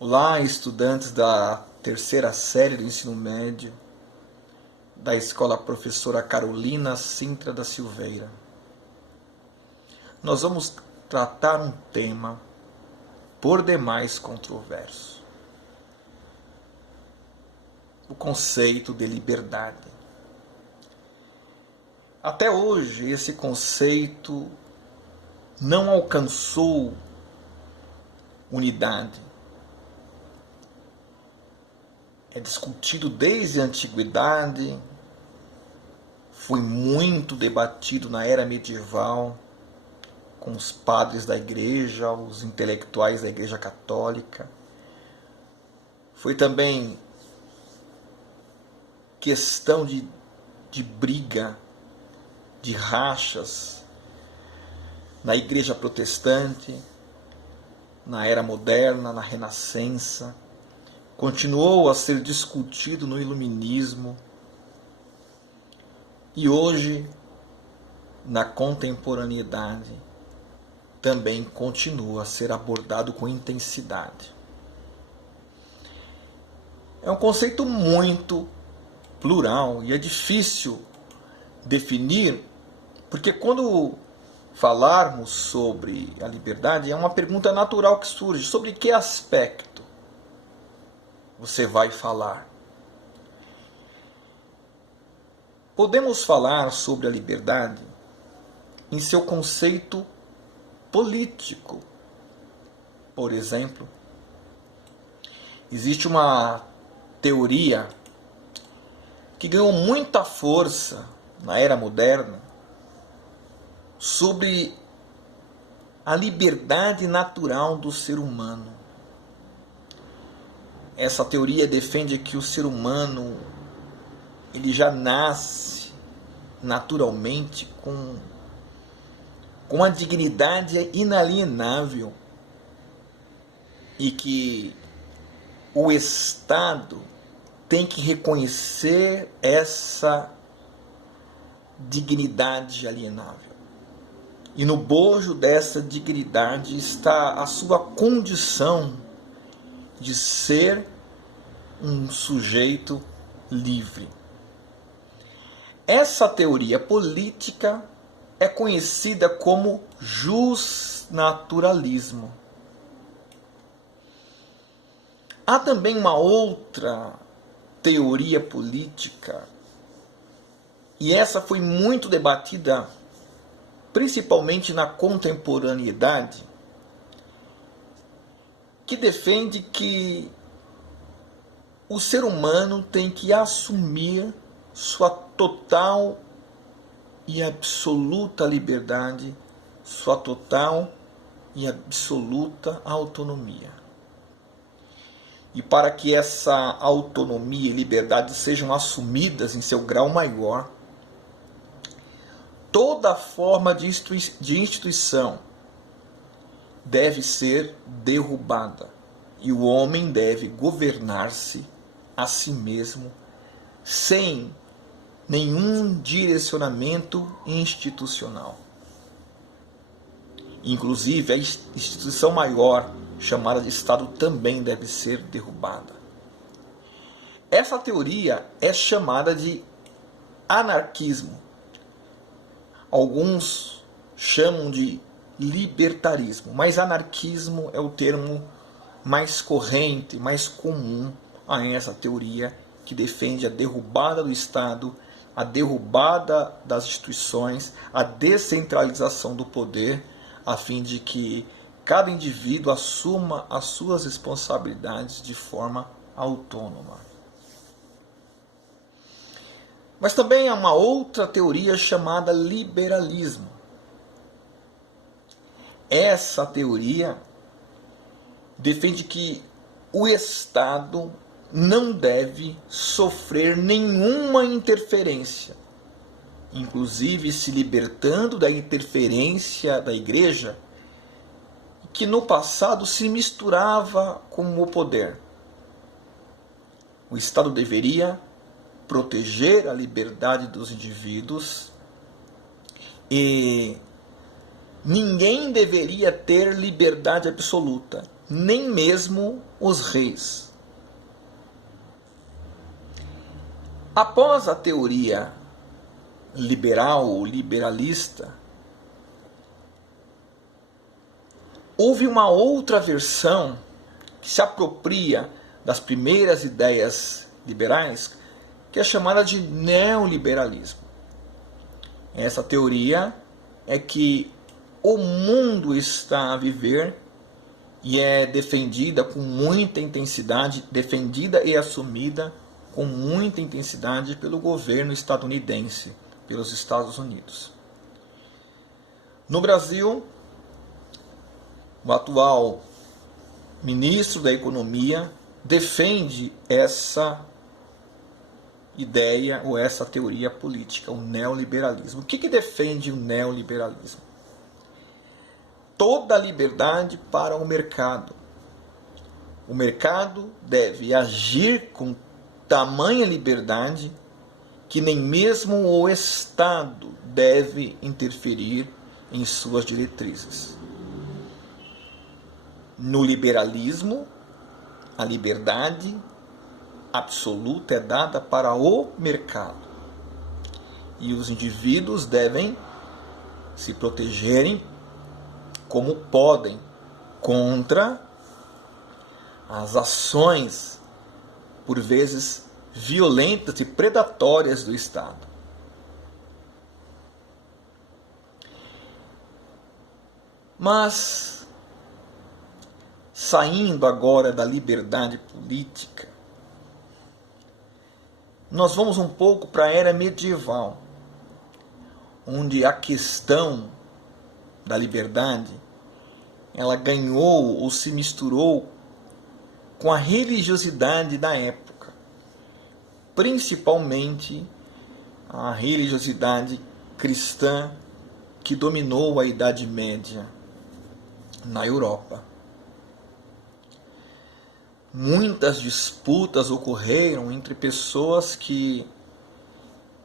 Olá, estudantes da terceira série do ensino médio da Escola Professora Carolina Sintra da Silveira. Nós vamos tratar um tema por demais controverso: o conceito de liberdade. Até hoje, esse conceito não alcançou unidade. É discutido desde a antiguidade, foi muito debatido na era medieval, com os padres da igreja, os intelectuais da igreja católica. Foi também questão de briga, de rachas na igreja protestante, na era moderna, na Renascença. Continuou a ser discutido no Iluminismo e hoje, na contemporaneidade, também continua a ser abordado com intensidade. É um conceito muito plural e é difícil definir, porque quando falarmos sobre a liberdade, é uma pergunta natural que surge: sobre que aspecto você vai falar? Podemos falar sobre a liberdade em seu conceito político. Por exemplo, existe uma teoria que ganhou muita força na era moderna sobre a liberdade natural do ser humano. Essa teoria defende que o ser humano ele já nasce naturalmente com a dignidade inalienável e que o Estado tem que reconhecer essa dignidade alienável. E no bojo dessa dignidade está a sua condição de ser um sujeito livre. Essa teoria política é conhecida como justnaturalismo. Há também uma outra teoria política, e essa foi muito debatida principalmente na contemporaneidade, que defende que o ser humano tem que assumir sua total e absoluta liberdade, sua total e absoluta autonomia. E para que essa autonomia e liberdade sejam assumidas em seu grau maior, toda forma de instituição deve ser derrubada e o homem deve governar-se a si mesmo sem nenhum direcionamento institucional. Inclusive, a instituição maior, chamada de Estado, também deve ser derrubada. Essa teoria é chamada de anarquismo. Alguns chamam de libertarismo, mas anarquismo é o termo mais corrente, mais comum a essa teoria, que defende a derrubada do Estado, a derrubada das instituições, a descentralização do poder, a fim de que cada indivíduo assuma as suas responsabilidades de forma autônoma. Mas também há uma outra teoria chamada liberalismo. Essa teoria defende que o Estado não deve sofrer nenhuma interferência, inclusive se libertando da interferência da Igreja, que no passado se misturava com o poder. O Estado deveria proteger a liberdade dos indivíduos e ninguém deveria ter liberdade absoluta. nem mesmo os reis. Após a teoria liberal ou liberalista, houve uma outra versão que se apropria das primeiras ideias liberais, que é chamada de neoliberalismo. Essa teoria é que o mundo está a viver e é defendida com muita intensidade, defendida e assumida com muita intensidade pelo governo estadunidense, pelos Estados Unidos. No Brasil, o atual ministro da Economia defende essa ideia ou essa teoria política, o neoliberalismo. O que defende o neoliberalismo? Toda a liberdade para o mercado. O mercado deve agir com tamanha liberdade que nem mesmo o Estado deve interferir em suas diretrizes. No liberalismo, a liberdade absoluta é dada para o mercado. E os indivíduos devem se protegerem como podem contra as ações, por vezes violentas e predatórias do Estado. Mas, saindo agora da liberdade política, nós vamos um pouco para a era medieval, onde a questão da liberdade, ela ganhou ou se misturou com a religiosidade da época, principalmente a religiosidade cristã que dominou a Idade Média na Europa. Muitas disputas ocorreram entre pessoas que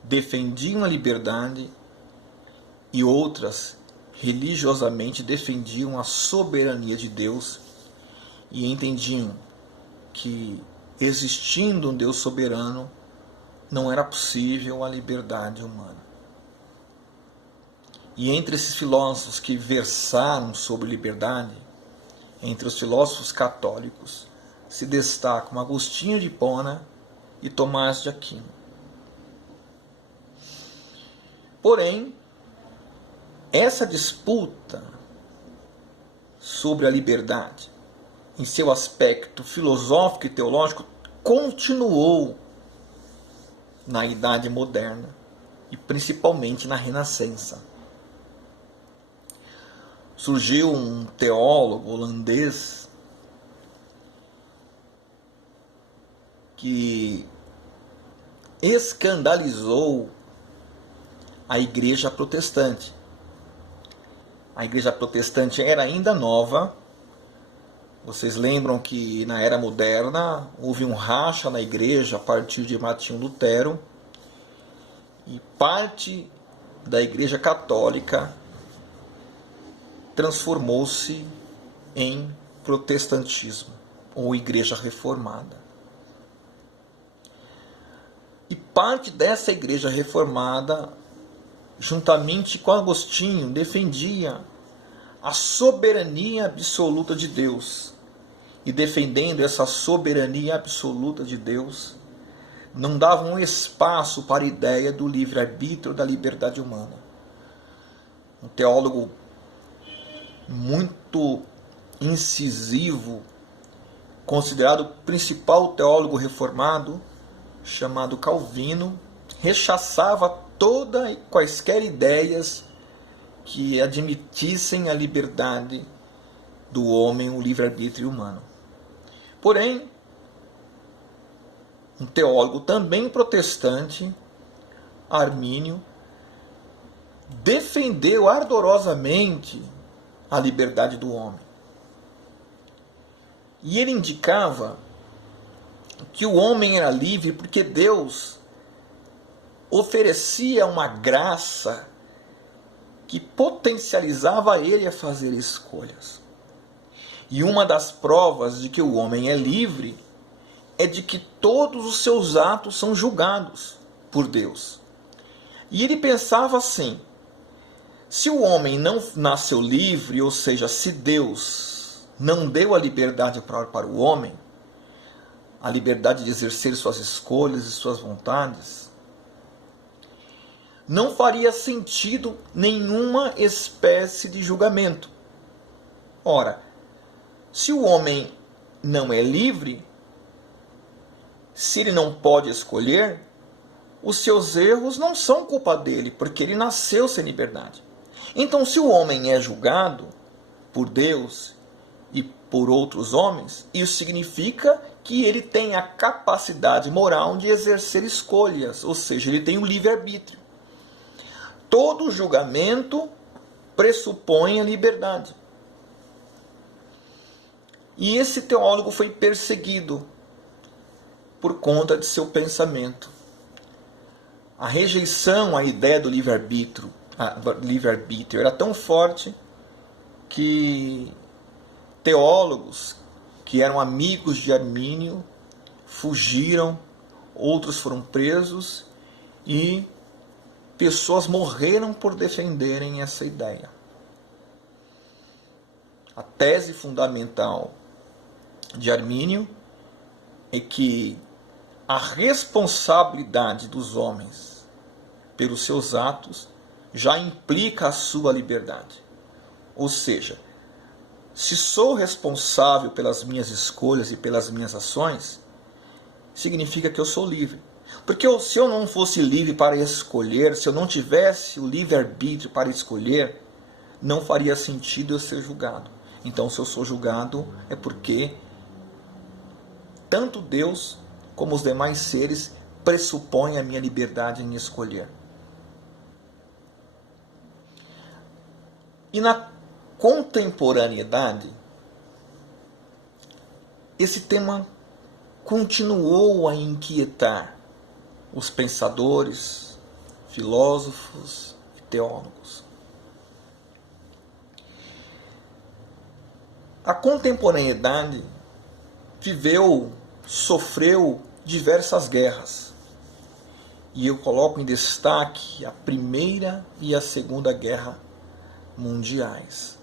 defendiam a liberdade e outras religiosamente defendiam a soberania de Deus e entendiam que, existindo um Deus soberano, não era possível a liberdade humana. E entre esses filósofos que versaram sobre liberdade, entre os filósofos católicos, se destacam Agostinho de Hipona e Tomás de Aquino. Porém, essa disputa sobre a liberdade, em seu aspecto filosófico e teológico, continuou na Idade Moderna e principalmente na Renascença. Surgiu um teólogo holandês que escandalizou a Igreja Protestante. A Igreja Protestante era ainda nova. Vocês lembram que na Era Moderna houve um racha na Igreja a partir de Martinho Lutero, e parte da Igreja Católica transformou-se em protestantismo, ou Igreja Reformada. E parte dessa Igreja Reformada, juntamente com Agostinho, defendia a soberania absoluta de Deus. E defendendo essa soberania absoluta de Deus, não davam espaço para a ideia do livre-arbítrio, da liberdade humana. Um teólogo muito incisivo, considerado o principal teólogo reformado, chamado Calvino, rechaçava toda e quaisquer ideias que admitissem a liberdade do homem, o livre-arbítrio humano. Porém, um teólogo também protestante, Armínio, defendeu ardorosamente a liberdade do homem. E ele indicava que o homem era livre porque Deus oferecia uma graça que potencializava ele a fazer escolhas. E uma das provas de que o homem é livre é de que todos os seus atos são julgados por Deus. E ele pensava assim: se o homem não nasceu livre, ou seja, se Deus não deu a liberdade para o homem, a liberdade de exercer suas escolhas e suas vontades, não faria sentido nenhuma espécie de julgamento. Ora, se o homem não é livre, se ele não pode escolher, os seus erros não são culpa dele, porque ele nasceu sem liberdade. Então, se o homem é julgado por Deus e por outros homens, isso significa que ele tem a capacidade moral de exercer escolhas, ou seja, ele tem o livre-arbítrio. Todo julgamento pressupõe a liberdade. E esse teólogo foi perseguido por conta de seu pensamento. A rejeição à ideia do livre-arbítrio era tão forte que teólogos que eram amigos de Armínio fugiram, outros foram presos e pessoas morreram por defenderem essa ideia. A tese fundamental de Armínio é que a responsabilidade dos homens pelos seus atos já implica a sua liberdade. Ou seja, se sou responsável pelas minhas escolhas e pelas minhas ações, significa que eu sou livre. Porque se eu não fosse livre para escolher, se eu não tivesse o livre-arbítrio para escolher, não faria sentido eu ser julgado. Então, se eu sou julgado, é porque tanto Deus como os demais seres pressupõem a minha liberdade em escolher. E na contemporaneidade, esse tema continuou a inquietar os pensadores, filósofos e teólogos. A contemporaneidade sofreu diversas guerras. E eu coloco em destaque a Primeira e a Segunda Guerra Mundiais.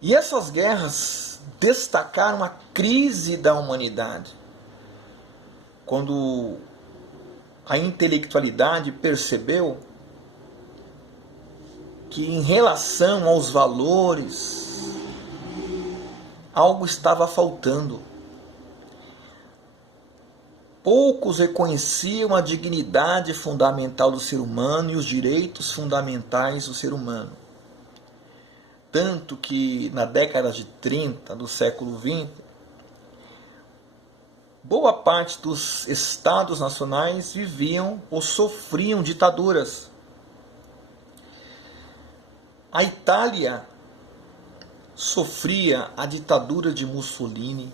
E essas guerras destacaram a crise da humanidade, quando a intelectualidade percebeu que, em relação aos valores, algo estava faltando. Poucos reconheciam a dignidade fundamental do ser humano e os direitos fundamentais do ser humano. Tanto que, na década de 30 do século XX, boa parte dos estados nacionais viviam ou sofriam ditaduras. A Itália sofria a ditadura de Mussolini.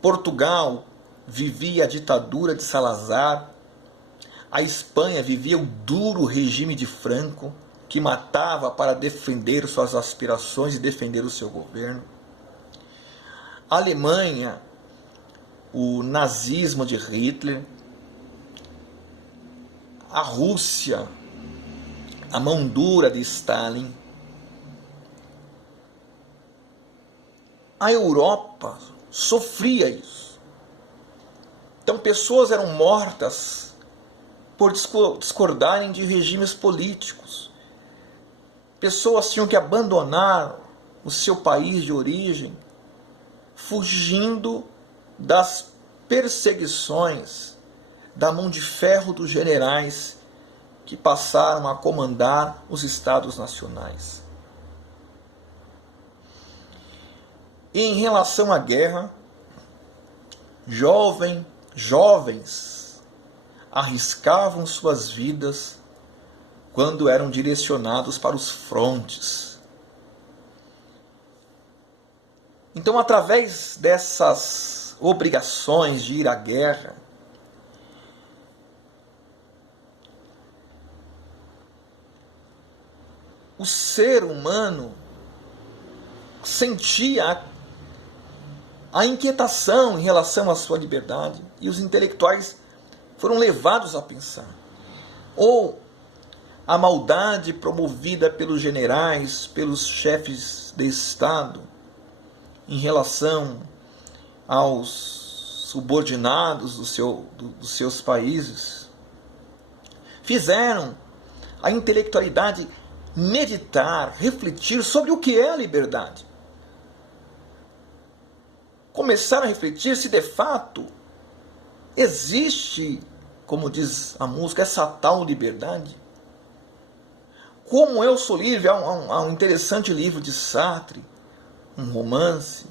Portugal vivia a ditadura de Salazar. A Espanha vivia o duro regime de Franco, que matava para defender suas aspirações e defender o seu governo. A Alemanha, o nazismo de Hitler. A Rússia, a mão dura de Stalin. A Europa sofria isso. Então, pessoas eram mortas por discordarem de regimes políticos. Pessoas tinham que abandonar o seu país de origem, fugindo das perseguições da mão de ferro dos generais que passaram a comandar os estados nacionais. E em relação à guerra, jovens arriscavam suas vidas quando eram direcionados para os frontes. Então, através dessas obrigações de ir à guerra, o ser humano sentia a inquietação em relação à sua liberdade, e os intelectuais foram levados a pensar. Ou a maldade promovida pelos generais, pelos chefes de Estado, em relação aos subordinados dos seus países, fizeram a intelectualidade meditar, refletir sobre o que é a liberdade. Começaram a refletir se de fato existe, como diz a música, essa tal liberdade. Como Eu Sou Livre, há um interessante livro de Sartre, um romance,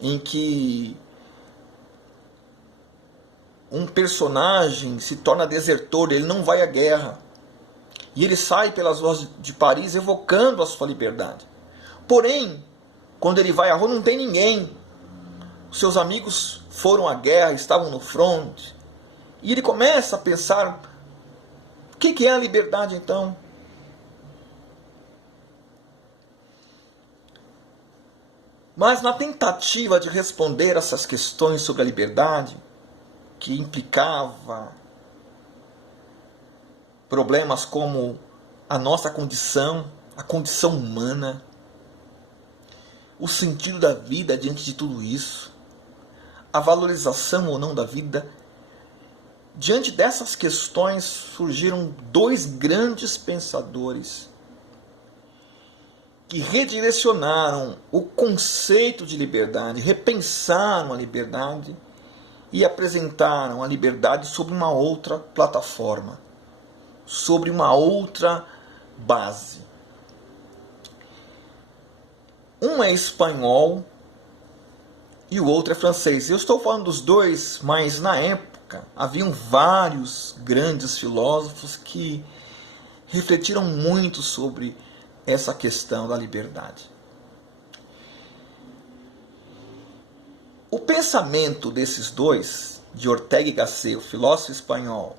em que um personagem se torna desertor, ele não vai à guerra, e ele sai pelas ruas de Paris evocando a sua liberdade. Porém, quando ele vai à rua, não tem ninguém. Os seus amigos foram à guerra, estavam no fronte. E ele começa a pensar, o que é a liberdade então? Mas na tentativa de responder essas questões sobre a liberdade, que implicava problemas como a nossa condição, a condição humana, o sentido da vida diante de tudo isso, a valorização ou não da vida. Diante dessas questões surgiram dois grandes pensadores que redirecionaram o conceito de liberdade, repensaram a liberdade e apresentaram a liberdade sobre uma outra plataforma, sobre uma outra base. Um é espanhol e o outro é francês. Eu estou falando dos dois, mas na época haviam vários grandes filósofos que refletiram muito sobre essa questão da liberdade. O pensamento desses dois, de Ortega y Gasset, o filósofo espanhol,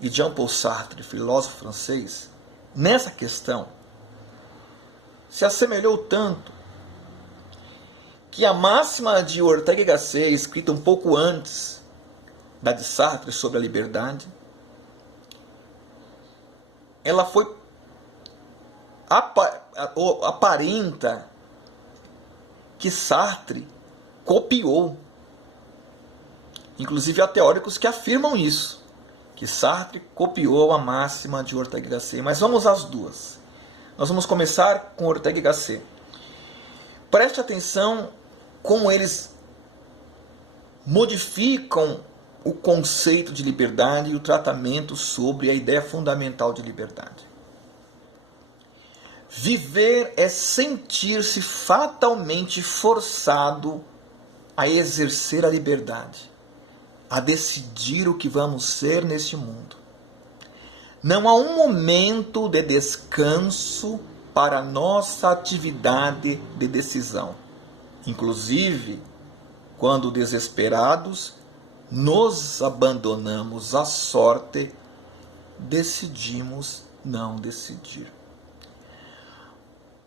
e Jean-Paul Sartre, filósofo francês, nessa questão, se assemelhou tanto que a máxima de Ortega y Gasset, escrita um pouco antes da de Sartre sobre a liberdade, ela foi aparenta que Sartre copiou. Inclusive há teóricos que afirmam isso, que Sartre copiou a máxima de Ortega y Gasset. Mas vamos às duas. Nós vamos começar com Ortega y Gasset. Preste atenção como eles modificam o conceito de liberdade e o tratamento sobre a ideia fundamental de liberdade. Viver é sentir-se fatalmente forçado a exercer a liberdade, a decidir o que vamos ser neste mundo. Não há um momento de descanso para nossa atividade de decisão. Inclusive, quando desesperados, nos abandonamos à sorte, decidimos não decidir.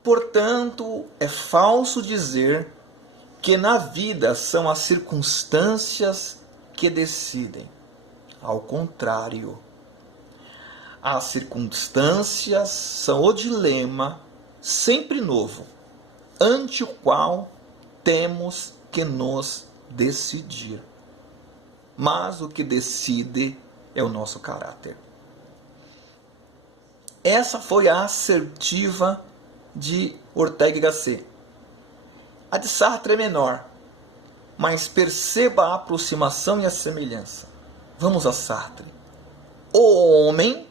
Portanto, é falso dizer que na vida são as circunstâncias que decidem. Ao contrário, as circunstâncias são o dilema sempre novo, ante o qual temos que nos decidir. Mas o que decide é o nosso caráter. Essa foi a assertiva de Ortega y Gasset. A de Sartre é menor, mas perceba a aproximação e a semelhança. Vamos a Sartre. O homem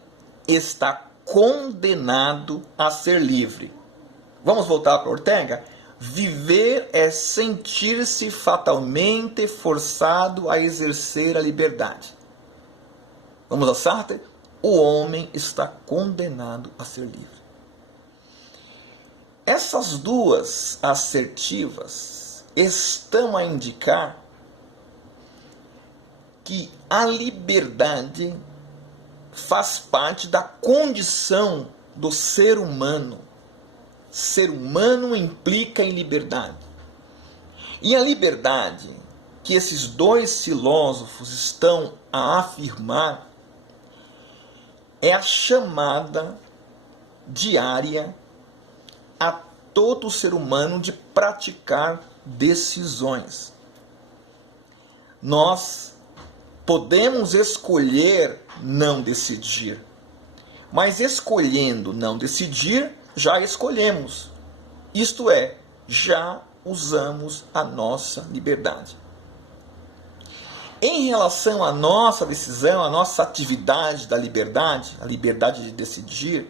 está condenado a ser livre. Vamos voltar para Ortega? Viver é sentir-se fatalmente forçado a exercer a liberdade. Vamos a Sartre? O homem está condenado a ser livre. Essas duas assertivas estão a indicar que a liberdade faz parte da condição do ser humano ser humano implica em liberdade. E a liberdade que esses dois filósofos estão a afirmar é a chamada diária a todo ser humano de praticar decisões. Nós podemos escolher não decidir, mas escolhendo não decidir, já escolhemos. Isto é, já usamos a nossa liberdade. Em relação à nossa decisão, à nossa atividade da liberdade, a liberdade de decidir,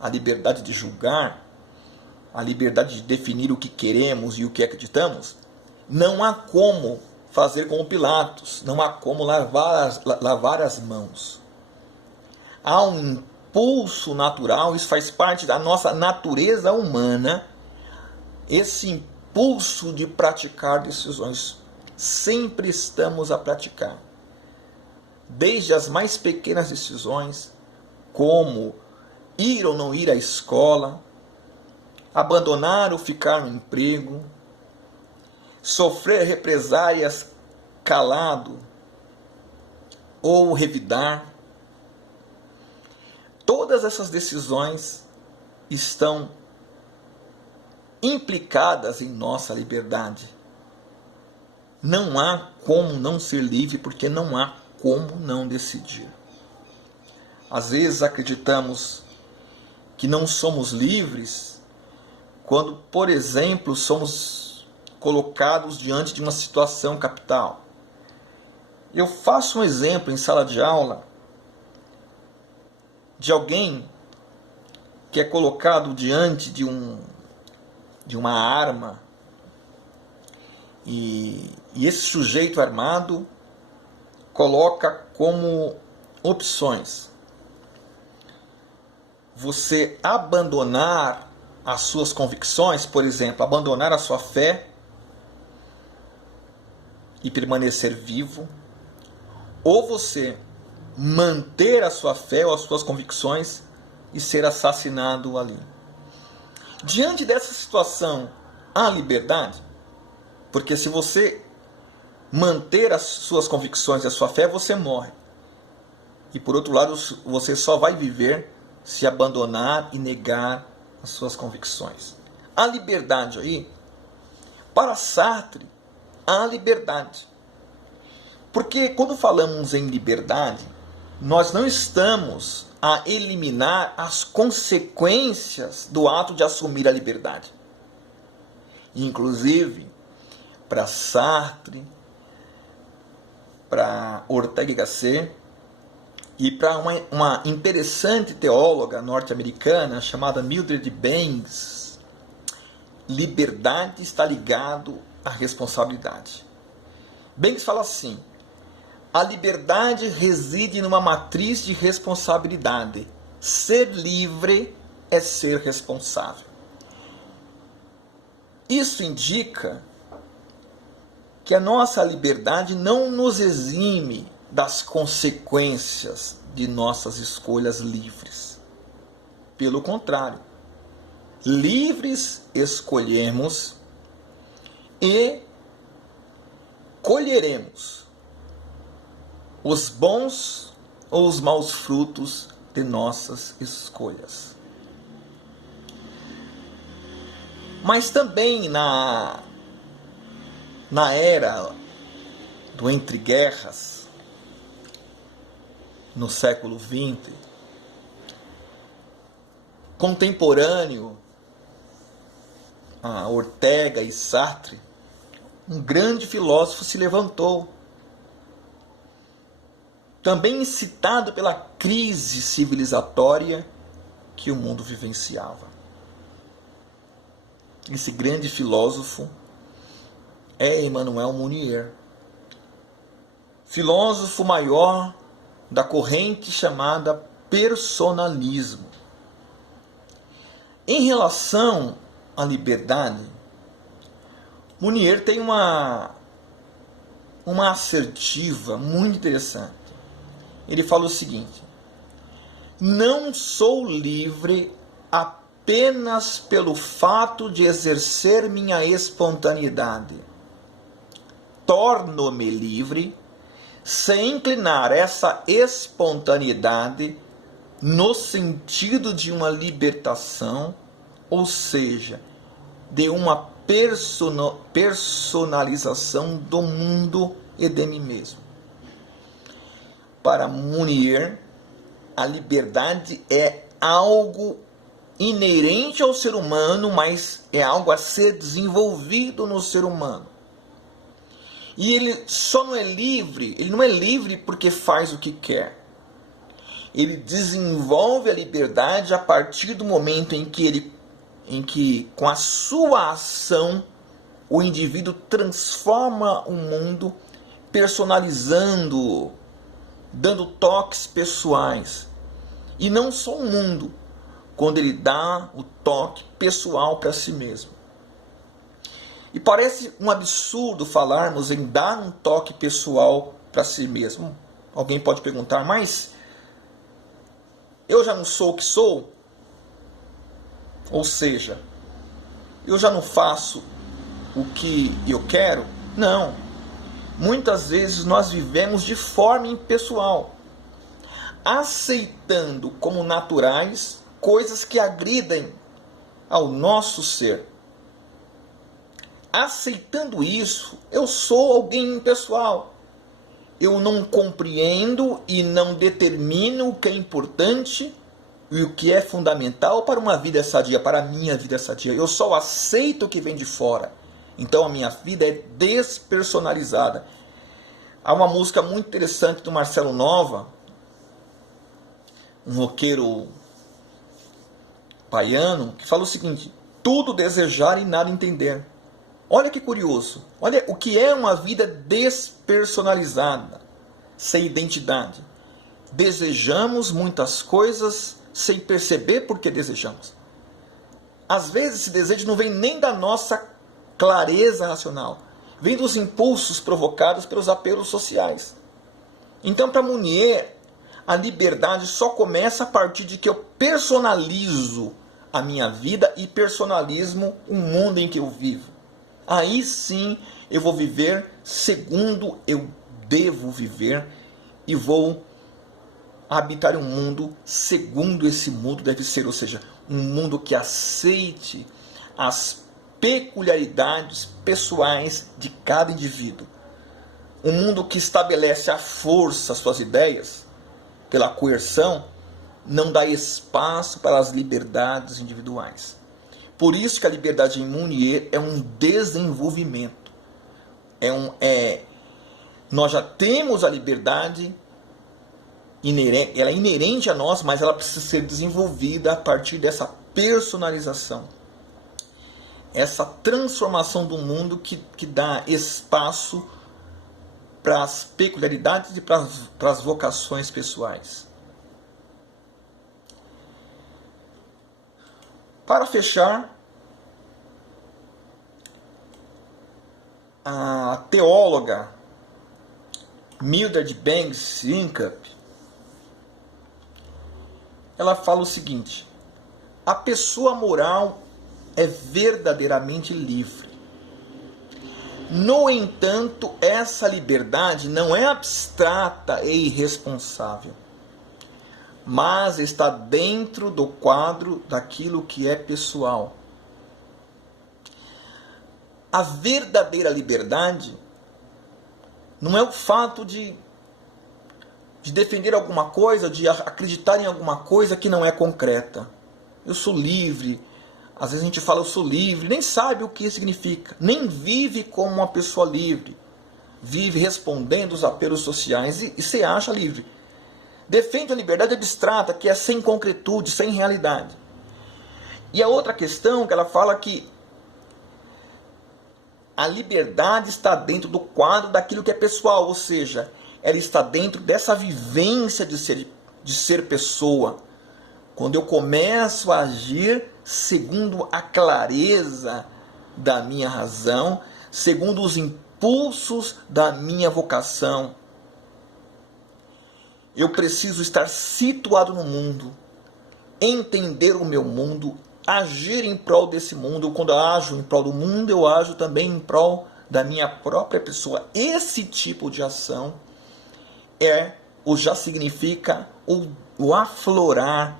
a liberdade de julgar, a liberdade de definir o que queremos e o que acreditamos, não há como fazer como Pilatos, não há como lavar as mãos. Há um impulso natural, isso faz parte da nossa natureza humana, esse impulso de praticar decisões. Sempre estamos a praticar. Desde as mais pequenas decisões, como ir ou não ir à escola, abandonar ou ficar no emprego, sofrer represálias calado ou revidar. Todas essas decisões estão implicadas em nossa liberdade. Não há como não ser livre, porque não há como não decidir. Às vezes acreditamos que não somos livres quando, por exemplo, somos colocados diante de uma situação capital. Eu faço um exemplo em sala de aula de alguém que é colocado diante de uma arma e esse sujeito armado coloca como opções você abandonar as suas convicções, por exemplo, abandonar a sua fé e permanecer vivo, ou você manter a sua fé ou as suas convicções e ser assassinado ali. Diante dessa situação, há liberdade? Porque se você manter as suas convicções e a sua fé, você morre. E por outro lado, você só vai viver se abandonar e negar as suas convicções. Há liberdade aí? Para Sartre, há liberdade. Porque quando falamos em liberdade, nós não estamos a eliminar as consequências do ato de assumir a liberdade. Inclusive, para Sartre, para Ortega y Gasset e para uma interessante teóloga norte-americana chamada Mildred Banks, liberdade está ligado à responsabilidade. Banks fala assim: a liberdade reside numa matriz de responsabilidade. Ser livre é ser responsável. Isso indica que a nossa liberdade não nos exime das consequências de nossas escolhas livres. Pelo contrário, livres escolhemos e colheremos os bons ou os maus frutos de nossas escolhas. Mas também na era do entre-guerras, no século XX, contemporâneo a Ortega e Sartre, um grande filósofo se levantou, também incitado pela crise civilizatória que o mundo vivenciava. Esse grande filósofo é Emmanuel Mounier, filósofo maior da corrente chamada personalismo. Em relação à liberdade, Mounier tem uma assertiva muito interessante. Ele fala o seguinte: não sou livre apenas pelo fato de exercer minha espontaneidade. Torno-me livre sem inclinar essa espontaneidade no sentido de uma libertação, ou seja, de uma personalização do mundo e de mim mesmo. Para Mounier, a liberdade é algo inerente ao ser humano, mas é algo a ser desenvolvido no ser humano. E ele só não é livre, ele não é livre porque faz o que quer. Ele desenvolve a liberdade a partir do momento em que com a sua ação, o indivíduo transforma o mundo, personalizando-o, dando toques pessoais. E não só o mundo, quando ele dá o toque pessoal para si mesmo. E parece um absurdo falarmos em dar um toque pessoal para si mesmo. Alguém pode perguntar, mas eu já não sou o que sou? Ou seja, eu já não faço o que eu quero? Não. Muitas vezes nós vivemos de forma impessoal, aceitando como naturais coisas que agridem ao nosso ser. Aceitando isso, eu sou alguém impessoal. Eu não compreendo e não determino o que é importante e o que é fundamental para uma vida sadia, para a minha vida sadia. Eu só aceito o que vem de fora. Então a minha vida é despersonalizada. Há uma música muito interessante do Marcelo Nova, um roqueiro baiano, que fala o seguinte: tudo desejar e nada entender. Olha que curioso. Olha o que é uma vida despersonalizada, sem identidade. Desejamos muitas coisas sem perceber por que desejamos. Às vezes esse desejo não vem nem da nossa clareza racional. Vem dos impulsos provocados pelos apelos sociais. Então, para Mounier, a liberdade só começa a partir de que eu personalizo a minha vida e personalizo o mundo em que eu vivo. Aí sim eu vou viver segundo eu devo viver e vou habitar um mundo segundo esse mundo deve ser, ou seja, um mundo que aceite as peculiaridades pessoais de cada indivíduo. Um mundo que estabelece à força suas ideias, pela coerção, não dá espaço para as liberdades individuais. Por isso que a liberdade em Mounier é um desenvolvimento. Nós já temos a liberdade, ela é inerente a nós, mas ela precisa ser desenvolvida a partir dessa personalização. Essa transformação do mundo que dá espaço para as peculiaridades e para as vocações pessoais. Para fechar, a teóloga Mildred Banks Winkamp, ela fala o seguinte: a pessoa moral é verdadeiramente livre. No entanto, essa liberdade não é abstrata e irresponsável, mas está dentro do quadro daquilo que é pessoal. A verdadeira liberdade não é o fato de defender alguma coisa, de acreditar em alguma coisa que não é concreta. Eu sou livre. Às vezes a gente fala eu sou livre, nem sabe o que significa, nem vive como uma pessoa livre. Vive respondendo os apelos sociais e se acha livre. Defende a liberdade abstrata, que é sem concretude, sem realidade. E a outra questão que ela fala que a liberdade está dentro do quadro daquilo que é pessoal, ou seja, ela está dentro dessa vivência de ser pessoa. Quando eu começo a agir segundo a clareza da minha razão, segundo os impulsos da minha vocação. Eu preciso estar situado no mundo, entender o meu mundo agir em prol desse mundo. Quando eu ajo em prol do mundo, eu ajo também em prol da minha própria pessoa. Esse tipo de ação já significa o aflorar,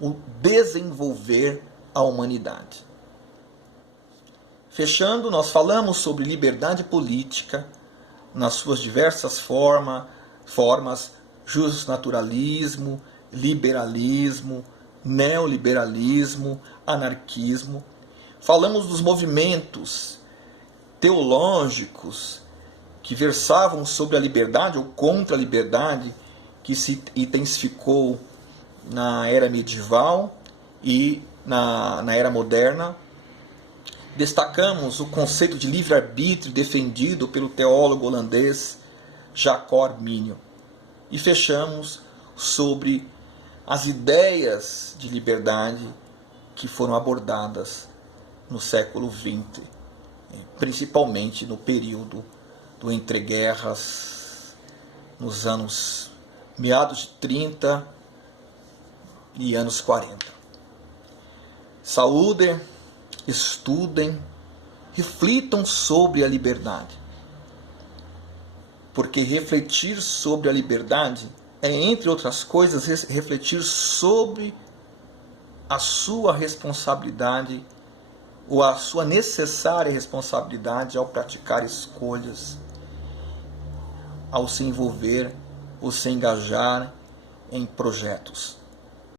o desenvolver a humanidade. Fechando, nós falamos sobre liberdade política nas suas diversas formas, justnaturalismo, liberalismo, neoliberalismo, anarquismo. Falamos dos movimentos teológicos que versavam sobre a liberdade ou contra a liberdade, que se intensificou na era medieval e na era moderna. Destacamos o conceito de livre-arbítrio defendido pelo teólogo holandês Jacob Arminio. E fechamos sobre as ideias de liberdade que foram abordadas no século XX, principalmente no período do entreguerras, nos anos meados de 30 e anos 40. Saúdem, estudem, reflitam sobre a liberdade. Porque refletir sobre a liberdade é, entre outras coisas, refletir sobre a sua responsabilidade ou a sua necessária responsabilidade ao praticar escolhas, ao se envolver ou se engajar em projetos.